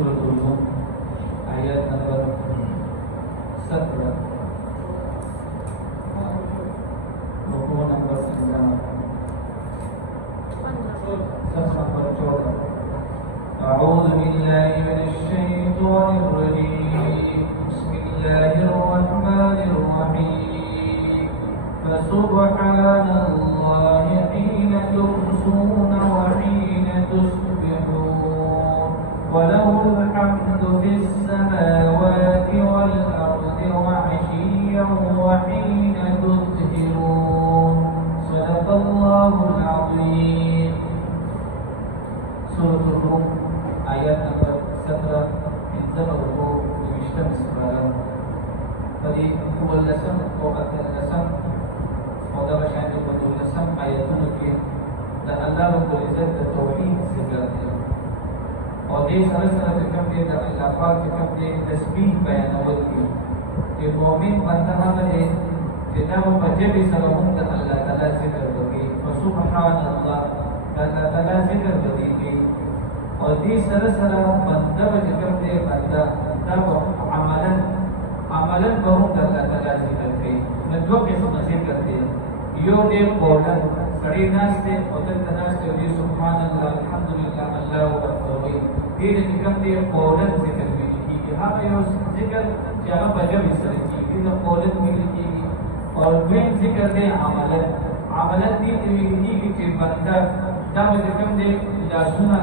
सूरत room आयत number 17 रुकू number 14 أعوذ بالله من الشيطان الرجيم بسم الله الرحمن الرحيم فسبحان الله حين تمسون وحين تصبحون وله الحمد في السماوات والأرض وعشيا وحين تظهرون صدق الله العظيم. سورة الروم ayat nomor 17 Inzal Ruku Dimishtam Sebarang Tadi Kuwal Lasam Kuwatan Lasam Maudah Masyarakat Kuwal Lasam Ayatun Nuki Dan Allah Rabbul Izzat Dan Tawheed Segaranya और ये सारा जिक्र के अल्लाह पाक जिक्र के तस्बीह बयान अवल की कि मोमिन बंदा हमारे जितना वो बच्चे भी सलाम का अल्लाह ताला जिक्र होगी सुभान अल्लाह अल्लाह ताला जिक्र होगी और ये सारा बंदा जिक्र के बंदा तब अमलन बहुत अल्लाह ताला जिक्र के मैं दो के समझे करते यो ने बोलन कड़ी नाच से उधर तनाश से ये सुभान अल्लाह अल्हम्दुलिल्लाह अल्लाहु अकबर ये जिक्र के बोलन जिक्र भी की यहाँ पे उस जिक्र क्या बजब इस तरह की कि तो बोलन भी की और वे जिक्र के अमलन दी हुई कि बंदा तब जिक्र दे जासुना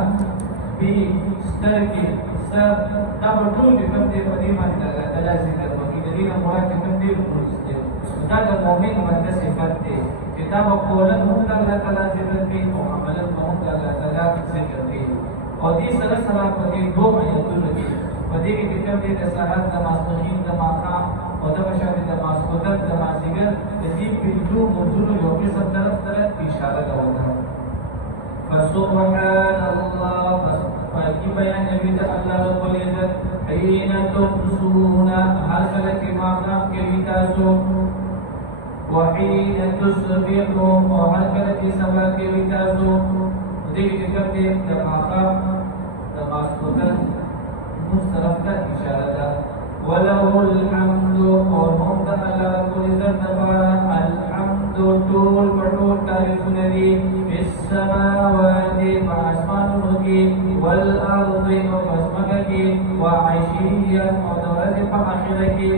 भी स्तर के सर तब टूल जिक्र दे पदीमान अल्लाह ताला जिक्र होगी जदीना मोरा जिक्र दे मुझसे तब मोमिन बंदा से करते किताब बोलन होता अल्लाह ताला जिक्र के और अमलन होता अल्लाह ताला जिक्र के और ये सारा पदी दो आयतों लगी पदी के जिक्र के दसहर नमाज तहीन नमाज और दबशाद नमाज खुदत नमाज जिगर तजीब बिल्जू मौजूद योगे सब तरफ इशारा का होता है फसुबहान अल्लाह फकी बयान नबी अल्लाह रब्बुल इज्जत हिन तुमसूना हर कल के माकाम के विकासो वहीन तुस्बिहून और हर कल के सबा के विकासो देखिए जिक्र के माकाम नमाज खुदत मुस्तरफ का इशारा था वलहुल हम्दु और हम का अल्लाह रब्बुल इज्जत दबारा अलहम्दु टूल पटोल तारीफ सुनरी इस समावाति आसमानों की वल अर्दी और आसमान की व आशिया और दौलत आखिर की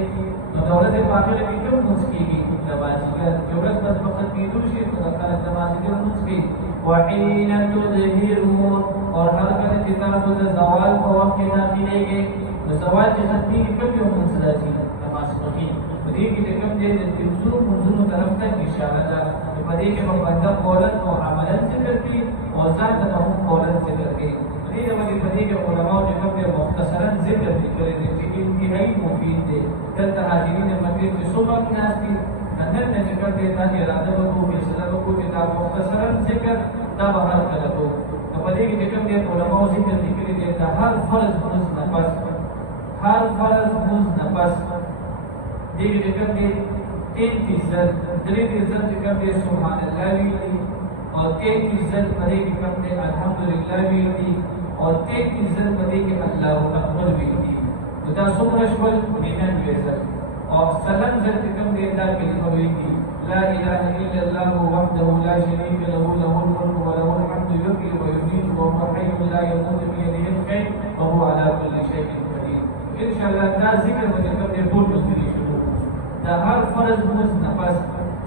दौलत आखिर की क्यों मुस्की की नमाज़िगर जोरत बस वक्त की दूसरी तरफ नमाज़िगर मुस्की वहीन तुज़हिरून और हर कल किताब ज़वाल को वक्त के दाखिले के सवाल के साथ भी कभी हम सलाती नमाज पढ़ी बदी की जगह दे दिलसू मंजूर तरफ का इशारा था कि बदी के बंदा कौलन और अमलन से करती और साथ में हम कौलन से करते बदी हमारी बदी के उलमाओं जगह पे मुख्तसरन जिक्र करे कि इंतहाई मुफीद है कल हाजिरीन मस्जिद की सुबह की नास्ती अंदर ने जिक्र देता कि इरादा को फैसला को किताब मुख्तसरन जिक्र तब हर कल को बदी की जगह पे उलमाओं जिक्र देता हर फर्ज नफस हर फर्ज मुझ नफस देख जिक्र के 3 इज्जत जिक्र के सुभान अल्लाह भी और 3 इज्जत बड़े जिक्र के अल्हम्दुलिल्लाह भी और 3 इज्जत बड़े के अल्लाहु अकबर भी खुदा सुमरशवल मिनन बेसर और सलन जिक्र के अल्लाह के लिए भी ला इलाहा इल्लल्लाह वहदहु ला शरीक लहु लहुल मुल्क व लहुल हम्दु युहयी व युमीत व हुवा हय्युन ला यमूतु बि यदिहिल खैर व हुवा अला कुल्ली शैइन इंशाअल्लाह दा जिक्र जिक्र के बोल मुस्लिम शुरू दा हर फर्ज मुझ नफस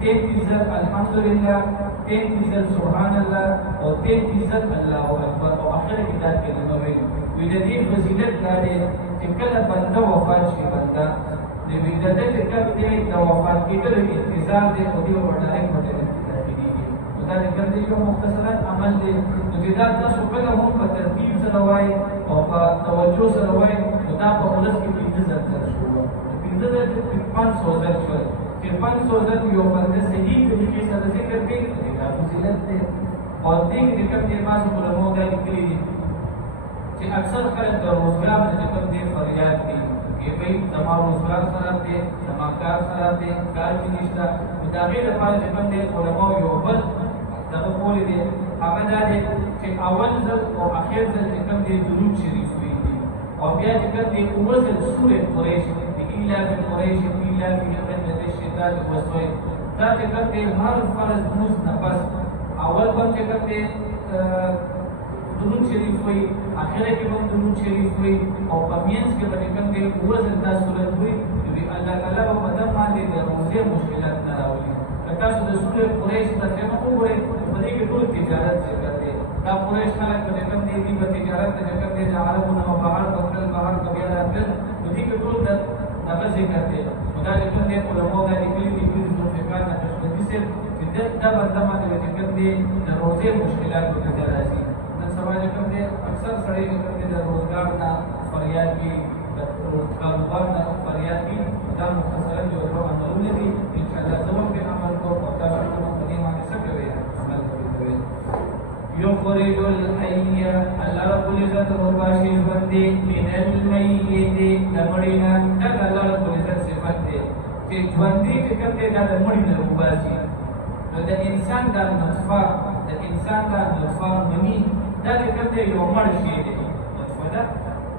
3 इज्जत अल्हम्दुलिल्लाह 3 इज्जत सुभान अल्लाह और 3 इज्जत अल्लाहु अकबर और आखिर किताब के नबी विजदी फजीलत गाले चिकल बंदा वफात की बंदा ने विजदत चिकल के वफात की तर इंतजार दे खुदी और डायरेक्ट होते हैं खुदा ने कर दी को मुख्तसरन अमल दे मुजदा का शुक्र हम पर तरतीब से रवाए और तवज्जो से रवाए खुदा को उलस की 300 शुरू 500 कि 500 यो बंदे सही तरीके से जिक्र के देखा फजीलत दे और देख जिक्र के पास उलमा का निकली कि अक्सर कर रोजगार में जिक्र दे फरियाद की कि भाई तमाम रोजगार सराते समाकार सराते कार की निष्ठा मुताबिक पास जिक्र दे उलमा यो बल तब बोल दे आगे कि अव्वल जब और आखिर जब जिक्र दे दुरूद शरीफ हुई थी او بیا چې کوم دی وزن سورې قریش إلا في قريش إلا في قمة الشتاء والصيف دا چې کوم دی هر فرض موږ نفس اول کوم چې کوم دی درود شریف وي اخره کې هم درود شریف وي او پمینس کې به کوم دی وزن دا صورت وي چې الله تعالی په مدام باندې د روزي مشکلات نه راوړي تاسو د سورې قریش ترجمه وګورئ په دې کې ټول تجارت ذکر دی دا قریش خلک په کوم دی په تجارت کې کوم دی عربونه او بهر بدل بهر کبیا راځي په دې کې ټول دا ذکر دی دا کوم دی علماء دا لیکلي دي چې فقہ د تشدد سے دا بنده باندې چې کوم دی د روزي مشکلات ورته راځي نن سبا چې کوم دی اکثر سړی چې کوم دی د روزګار نه فریاد کوي د کاروبار نه فریاد کوي دا مختصرا جو عملونه دي ان شاء الله زموږ په عمل کو او تاسو په دې باندې څه کوي عمل کوي يخرج الحي الله رب العزت روباشي بندي من الميت دمړینا دا الله رب العزت صفات دي چې ژوندۍ چې کوم دی دا دمړینا روباشي نو د انسان د نطفه منی دا چې کوم دی یو مړ شي دی نطفه دا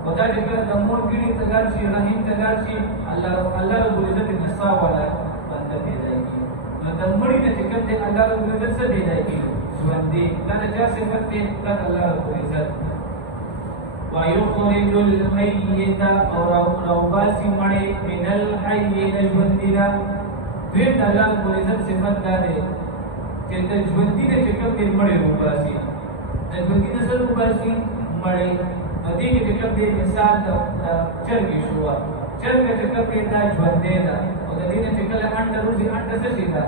ودا چې د مور ګړي تګار شي رحم تګار شي الله رب العزت نصاب ولا بنده پیدا کی نو د مړی چې کوم دی الله رب العزت څه پیدا کی ژوندۍ دا د صفات دی دا الله رب العزت ويخرج الميت او روباسي مړی من الحي لژوندینا دې د الله رب العزت صفات دا دی چې د ژوندۍ چې کوم دی مړی روباسي د ژوندۍ سره روباسي مړی د دې کې کوم دی مثال د چرګ شو چرګ چې کوم دی دا ژوندۍ ده او د دې چې کله انډه روزي انډه څه شي دا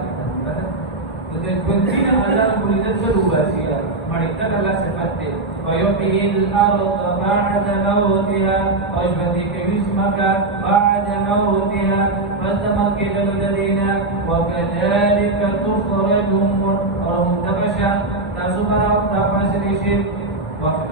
د ژوندۍ الله رب العزت سره روباسي مړی دا الله صفات دی ويحيي الأرض بعد موتها ويجبدي كبسمك بعد موتها فاستمر كدل الذين وكذلك تخرجهم ورهم تبشا تزمر وتفاسر شيء وقت